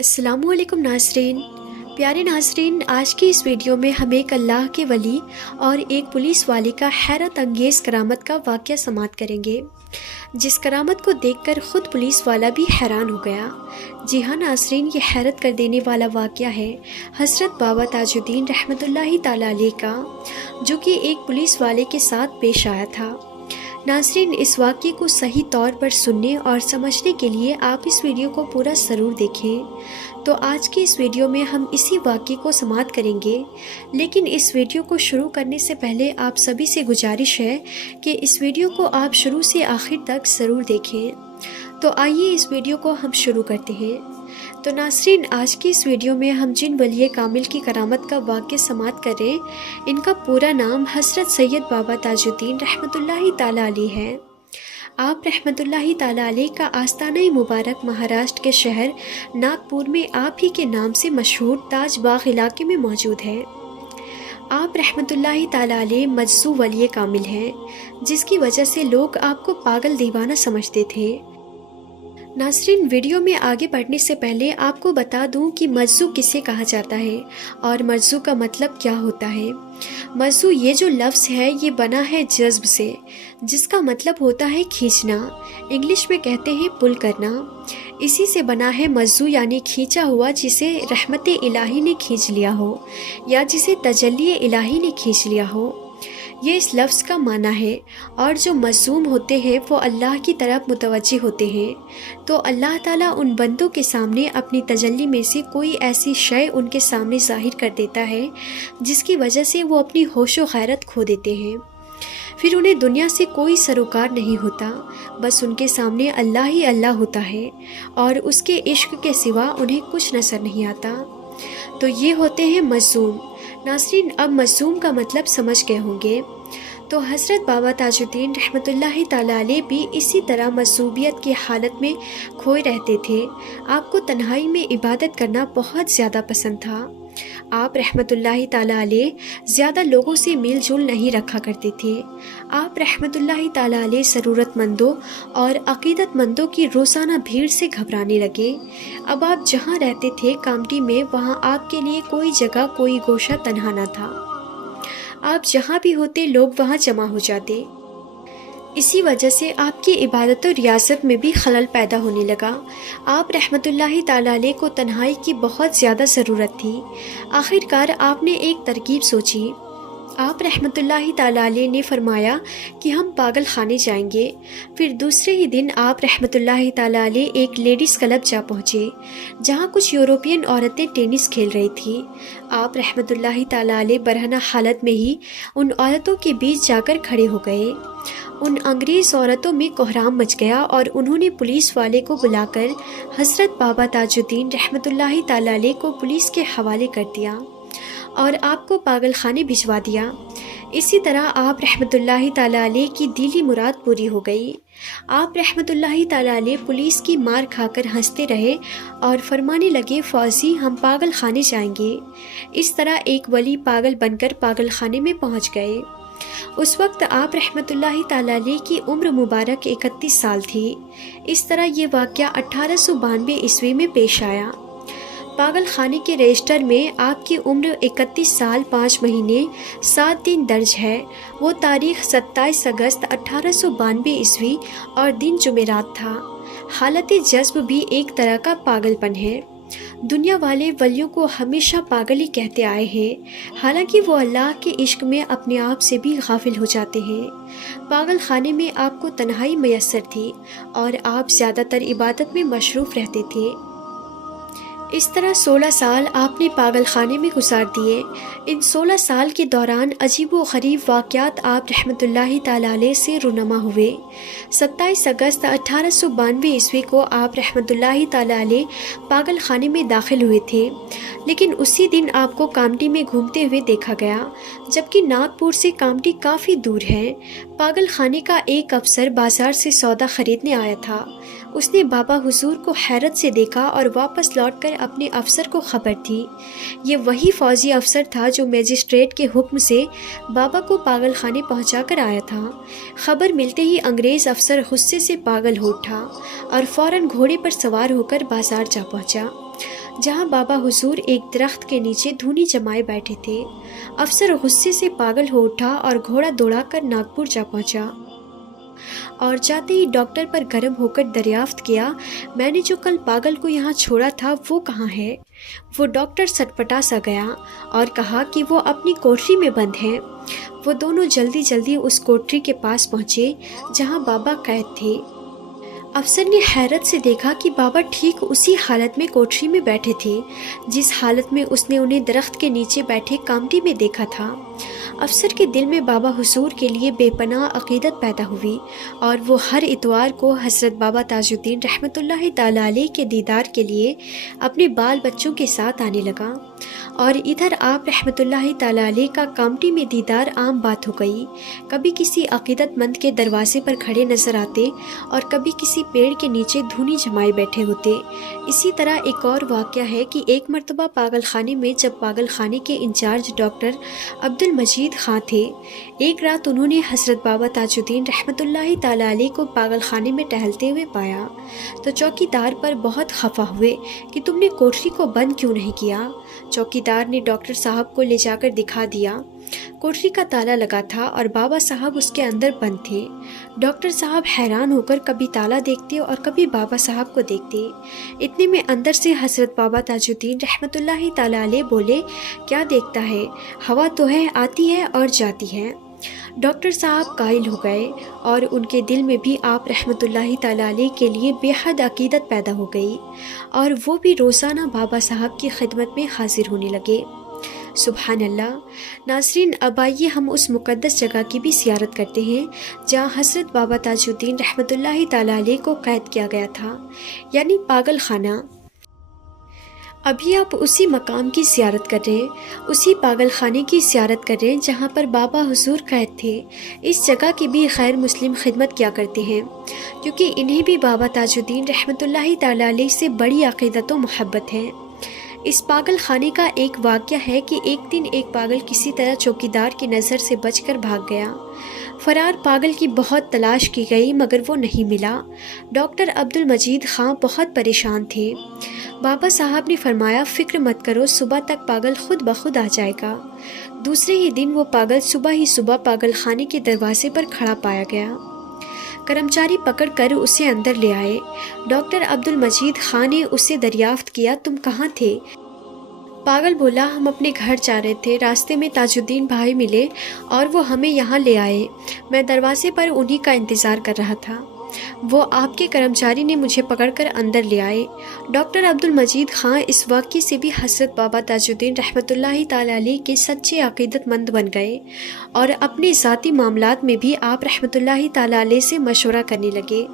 अस्सलामु अलैकुम नाज़रीन। प्यारे नाज़रीन, आज की इस वीडियो में हम एक अल्लाह के वली और एक पुलिस वाले का हैरत अंगेज़ करामत का वाक़या समाअत करेंगे, जिस करामत को देखकर ख़ुद पुलिस वाला भी हैरान हो गया। जी हाँ नाज़रीन, ये हैरत कर देने वाला वाक़या है हज़रत बाबा ताजुद्दीन रहमतुल्लाहि ताला अलैह का, जो कि एक पुलिस वाले के साथ पेश आया था। नाज़रीन, इस वाक़ये को सही तौर पर सुनने और समझने के लिए आप इस वीडियो को पूरा ज़रूर देखें। तो आज की इस वीडियो में हम इसी वाक़ये को समाअत करेंगे, लेकिन इस वीडियो को शुरू करने से पहले आप सभी से गुजारिश है कि इस वीडियो को आप शुरू से आखिर तक ज़रूर देखें। तो आइए इस वीडियो को हम शुरू करते हैं। तो नाज़रीन, आज की इस वीडियो में हम जिन वली कामिल की करामत का वाक़या समाअत कर रहे हैं, इनका पूरा नाम हज़रत सैयद बाबा ताजुद्दीन रहमतुल्लाहि ताला अलैह है। आप रहमतुल्लाहि ताला अलैह का आस्ताना मुबारक महाराष्ट्र के शहर नागपुर में आप ही के नाम से मशहूर ताज बाग इलाके में मौजूद है। आप रहमतुल्लाहि ताला अलैह मजज़ू वली कामिल हैं, जिसकी वजह से लोग आपको पागल दीवाना समझते थे। नाज़रीन, वीडियो में आगे बढ़ने से पहले आपको बता दूं कि मजज़ू किसे कहा जाता है और मजज़ू का मतलब क्या होता है। मजज़ू ये जो लफ्ज़ है ये बना है जज्ब से, जिसका मतलब होता है खींचना। इंग्लिश में कहते हैं पुल करना। इसी से बना है मजज़ू, यानी खींचा हुआ, जिसे रहमत इलाही ने खींच लिया हो या जिसे तजल्ली इलाही ने खींच लिया हो। ये इस लफ्ज़ का माना है। और जो मज़लूम होते हैं वो अल्लाह की तरफ मुतवज्जि होते हैं, तो अल्लाह ताला उन बंदों के सामने अपनी तजल्ली में से कोई ऐसी शय उनके सामने ज़ाहिर कर देता है जिसकी वजह से वो अपनी होश व गैरत खो देते हैं। फिर उन्हें दुनिया से कोई सरोकार नहीं होता, बस उनके सामने अल्लाह ही अल्लाह होता है और उसके इश्क के सिवा उन्हें कुछ नज़र नहीं आता। तो ये होते हैं मज़लूम। नाज़रीन, अब मज़लूम का मतलब समझ गए होंगे। तो हज़रत बाबा ताजुद्दीन रहमतुल्लाहि ताला अलैह भी इसी तरह मज़लूमियत की हालत में खोए रहते थे। आपको तन्हाई में इबादत करना बहुत ज़्यादा पसंद था। आप रहमतुल्लाहि ताला अलैह ज़्यादा लोगों से मेल जोल नहीं रखा करते थे। आप रहमतुल्लाहि ताला अलैह ज़रूरतमंदों और अक़ीदतमंदों की रोज़ाना भीड़ से घबराने लगे। अब आप जहाँ रहते थे कामटी में, वहाँ आपके लिए कोई जगह, कोई गोशा तन्हा न था। आप जहाँ भी होते लोग वहाँ जमा हो जाते। इसी वजह से आपकी इबादत और रियासत में भी खलल पैदा होने लगा। आप रहमतुल्लाहि ताला अलैह को तन्हाई की बहुत ज़्यादा ज़रूरत थी। आखिरकार आपने एक तरकीब सोची। आप रहमतुल्लाहि ताला अलैह ने फरमाया कि हम पागल खाने जाएंगे। फिर दूसरे ही दिन आप रहमतुल्लाहि ताला अलैह एक लेडीज़ क्लब जा पहुँचे, जहाँ कुछ यूरोपियन औरतें टेनिस खेल रही थी। आप रहमतुल्लाहि ताला अलैह बरहना हालत में ही उन औरतों के बीच जाकर खड़े हो गए। उन अंग्रेज़ औरतों में कोहराम मच गया और उन्होंने पुलिस वाले को बुलाकर हज़रत बाबा ताजुद्दीन रहमतुल्लाहि ताला अलैह को पुलिस के हवाले कर दिया और आपको पागल खाने भिजवा दिया। इसी तरह आप रहमतुल्लाहि ताला अलैह की दिली मुराद पूरी हो गई। आप रहमतुल्लाहि ताला अलैह पुलिस की मार खाकर हंसते रहे और फरमाने लगे, फौजी, हम पागल खाने जाएंगे। इस तरह एक वली पागल बनकर पागल खाने में पहुंच गए। उस वक्त आप रहमतुल्लाहि ताला अलैह की उम्र मुबारक 31 साल थी। इस तरह ये वाक़या 1892 ईस्वी में पेश आया। पागल खाने के रजिस्टर में आपकी उम्र 31 साल 5 महीने 7 दिन दर्ज है। वो तारीख़ 27 अगस्त 1892 ईस्वी और दिन जुमेरात था। हालत जज्ब भी एक तरह का पागलपन है। दुनिया वाले वलियों को हमेशा पागल ही कहते आए हैं, हालांकि वो अल्लाह के इश्क में अपने आप से भी गाफिल हो जाते हैं। पागल खाने में आपको तन्हाई मैसर थी और आप ज़्यादातर इबादत में मशरूफ़ रहते थे। इस तरह 16 साल आपने पागल खाने में गुजार दिए। इन 16 साल के दौरान अजीब व गरीब वाक़यात आप रहमतुल्लाहि ताला अलैह से रुनमा हुए। 27 अगस्त 1892 ईस्वी को आप रहमतुल्लाहि ताला अलैह पागल खाने में दाखिल हुए थे, लेकिन उसी दिन आपको कामटी में घूमते हुए देखा गया, जबकि नागपुर से कामटी काफ़ी दूर है। पागल खाने का एक अफसर बाज़ार से सौदा ख़रीदने आया था। उसने बाबा हुजूर को हैरत से देखा और वापस लौटकर अपने अफसर को खबर दी। ये वही फौजी अफसर था जो मजिस्ट्रेट के हुक्म से बाबा को पागल खाने पहुँचा कर आया था। खबर मिलते ही अंग्रेज़ अफसर गुस्से से पागल हो उठा और फ़ौरन घोड़े पर सवार होकर बाज़ार जा पहुँचा। जहां बाबा हुजूर एक दरख्त के नीचे धूनी जमाए बैठे थे। अफसर गुस्से से पागल हो उठा और घोड़ा दौड़ाकर नागपुर जा पहुंचा और जाते ही डॉक्टर पर गर्म होकर दरियाफ्त किया, मैंने जो कल पागल को यहाँ छोड़ा था वो कहाँ है? वो डॉक्टर सटपटा सा गया और कहा कि वो अपनी कोठरी में बंद है। वो दोनों जल्दी जल्दी उस कोठरी के पास पहुँचे जहाँ बाबा कैद थे। अफसर ने हैरत से देखा कि बाबा ठीक उसी हालत में कोठरी में बैठे थे जिस हालत में उसने उन्हें दरख्त के नीचे बैठे कामटी में देखा था। अफसर के दिल में बाबा हुजूर के लिए बेपनाह अक़ीदत पैदा हुई और वो हर इतवार को हज़रत बाबा ताजुद्दीन रहमतुल्लाहि ताला अलैह के दीदार के लिए अपने बाल बच्चों के साथ आने लगा। और इधर आप रहमतुल्लाहि ताला अलैह का कामटी में दीदार आम बात हो गई। कभी किसी अक़ीदतमंद के दरवाजे पर खड़े नज़र आते और कभी किसी पेड़ के नीचे धूनी जमाए बैठे होते। इसी तरह एक और वाक़या है कि एक मरतबा पागल खाने में जब पागल खाने के इंचार्ज डॉक्टर अब्दुल मजीद ख़ां थे, एक रात उन्होंने हज़रत बाबा ताजुद्दीन रहमतुल्लाहि ताला अलैह को पागल खाने में टहलते हुए पाया तो चौकीदार पर बहुत खफा हुए कि तुमने कोठरी को बंद क्यों नहीं किया। चौकीदार ने डॉक्टर साहब को ले जाकर दिखा दिया। कोठरी का ताला लगा था और बाबा साहब उसके अंदर बंद थे। डॉक्टर साहब हैरान होकर कभी ताला देखते और कभी बाबा साहब को देखते। इतने में अंदर से हज़रत बाबा ताजुद्दीन रहमतुल्लाहि ताला अलैह बोले, क्या देखता है? हवा तो है, आती है और जाती है। डॉक्टर साहब कायल हो गए और उनके दिल में भी आप रहमतुल्लाहि ताला अलैह के लिए बेहद अक़ीदत पैदा हो गई और वो भी रोज़ाना बाबा साहब की खिदमत में हाजिर होने लगे। सुबहान अल्लाह। नाज़रीन, अब आइए हम उस मुक़द्दस जगह की भी ज़ियारत करते हैं जहाँ हज़रत बाबा ताजुद्दीन रहमतुल्लाहि ताला अलैह को कैद किया गया था, यानी पागल खाना। अभी आप उसी मकाम की ज़ियारत कर रहे हैं, उसी पागल खाने की ज़ियारत कर रहे हैं जहाँ पर बाबा हुजूर कैद थे। इस जगह की भी खैर मुस्लिम खिदमत किया करते हैं क्योंकि इन्हें भी बाबा ताजुद्दीन रहमतुल्लाहि ताला अलैह से बड़ी अक़ीदत व मोहब्बत है। इस पागल खाने का एक वाक़या है कि एक दिन एक पागल किसी तरह चौकीदार की नज़र से बचकर भाग गया। फरार पागल की बहुत तलाश की गई मगर वो नहीं मिला। डॉक्टर अब्दुल मजीद ख़ां बहुत परेशान थे। बाबा साहब ने फरमाया, फ़िक्र मत करो, सुबह तक पागल खुद ब खुद आ जाएगा। दूसरे ही दिन वो पागल सुबह पागल खाने के दरवाजे पर खड़ा पाया गया। कर्मचारी पकड़कर उसे अंदर ले आए। डॉक्टर अब्दुल मजीद ख़ां ने उससे दरियाफ्त किया, तुम कहाँ थे? पागल बोला, हम अपने घर जा रहे थे, रास्ते में ताजुद्दीन भाई मिले और वो हमें यहाँ ले आए। मैं दरवाजे पर उन्हीं का इंतज़ार कर रहा था। वो आपके कर्मचारी ने मुझे पकड़कर अंदर ले आए। डॉक्टर अब्दुल मजीद ख़ां इस वाक़ये से भी हज़रत बाबा ताजुद्दीन रहमतुल्लाहि ताला अलैह के सच्चे अक़ीदतमंद बन गए और अपने ज़ाती मामलात में भी आप रहमतुल्लाहि ताला अलैह से मशवरा करने लगे।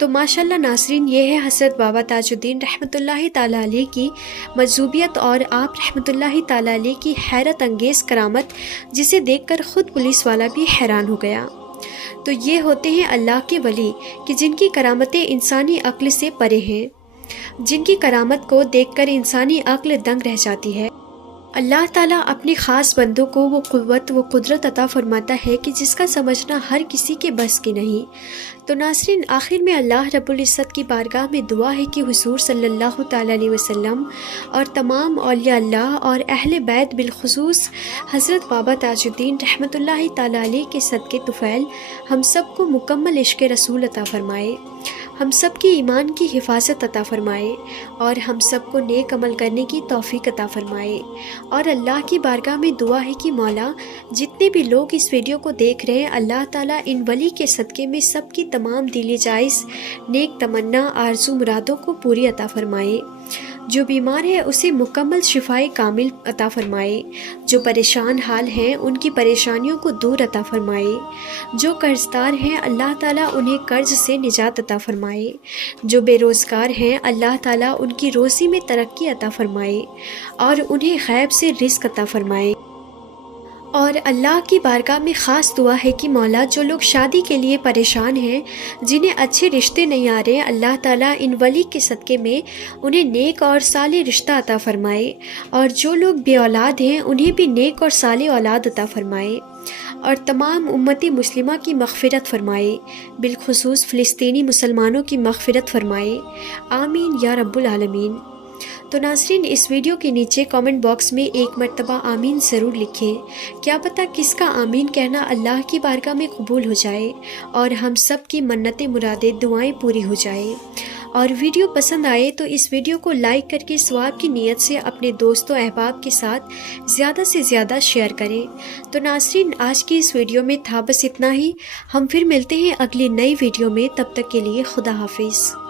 तो माशाअल्लाह नाज़रीन, ये है हज़रत बाबा ताजुद्दीन रहमतुल्लाहि ताला अलैह की मजूबियत और आप रहमतुल्लाहि ताला अलैह की हैरत अंगेज़ करामत, जिसे देखकर ख़ुद पुलिस वाला भी हैरान हो गया। तो ये होते हैं अल्लाह के वली कि जिनकी करामतें इंसानी अक्ल से परे हैं, जिनकी करामत को देखकर इंसानी अक्ल दंग रह जाती है। अल्लाह ताला अपने ख़ास बंदों को वो क़ुव्वत व क़ुदरत अता फ़रमाता है कि जिसका समझना हर किसी के बस की नहीं। तो नाज़रीन, आखिर में अल्लाह रब्बुल इज़्ज़त की बारगाह में दुआ है कि हुज़ूर सल्लल्लाहु ताला अलैहि वसल्लम और तमाम औलिया अल्लाह और अहले बैत बिलख़ुसूस हज़रत बाबा ताजुद्दीन रहमतुल्लाहि ताला अलैह के सदक़े तुफ़ैल हम सब को मुकम्मल इश्क़ रसूल अता फ़रमाए, हम सब की ईमान की हिफाजत अता फ़रमाए और हम सब को नेक अमल करने की तौफ़ीक अता फ़रमाए। और अल्लाह की बारगाह में दुआ है कि मौला, जितने भी लोग इस वीडियो को देख रहे हैं, अल्लाह ताला इन वली के सदक़े में सब की तमाम दिली जायज़ नेक तमन्ना आरज़ू मुरादों को पूरी अता फ़रमाए। जो बीमार है उसे मुकम्मल शिफाए कामिल अता फ़रमाए, जो परेशान हाल हैं उनकी परेशानियों को दूर अता फ़रमाए, जो कर्ज़दार हैं अल्लाह ताला उन्हें कर्ज़ से निजात अता फ़रमाए, जो बेरोज़गार हैं अल्लाह ताला उनकी रोज़ी में तरक्की अता फ़रमाए और उन्हें ग़ैब से रिज़्क़ अता फ़रमाए। और अल्लाह की बारगाह में ख़ास दुआ है कि मौला, जो लोग शादी के लिए परेशान हैं, जिन्हें अच्छे रिश्ते नहीं आ रहे, अल्लाह ताला इन वली के सदक़े में उन्हें नेक और साले रिश्ता अता फ़रमाए और जो लोग बे औलाद हैं उन्हें भी नेक और साले औलाद अता फ़रमाए और तमाम उम्मती मुस्लिमा की मग़फ़िरत फ़रमाए, बिलख़ुसूस फ़िलिस्तीनी मुसलमानों की मग़फ़िरत फ़रमाए। आमीन या रब्बुल आलमीन। تو ناظرین اس ویڈیو کے نیچے کامنٹ باکس میں ایک مرتبہ آمین ضرور لکھیں، کیا پتہ کس کا آمین کہنا اللہ کی بارگاہ میں قبول ہو جائے اور ہم سب کی منتیں مرادیں دعائیں پوری ہو جائے۔ اور ویڈیو پسند آئے تو اس ویڈیو کو لائک کر کے ثواب کی نیت سے اپنے دوستوں احباب کے ساتھ زیادہ سے زیادہ شیئر کریں۔ تو ناظرین آج کی اس ویڈیو میں تھا بس اتنا ہی، ہم پھر ملتے ہیں اگلی نئی ویڈیو میں، تب تک کے لیے خدا حافظ۔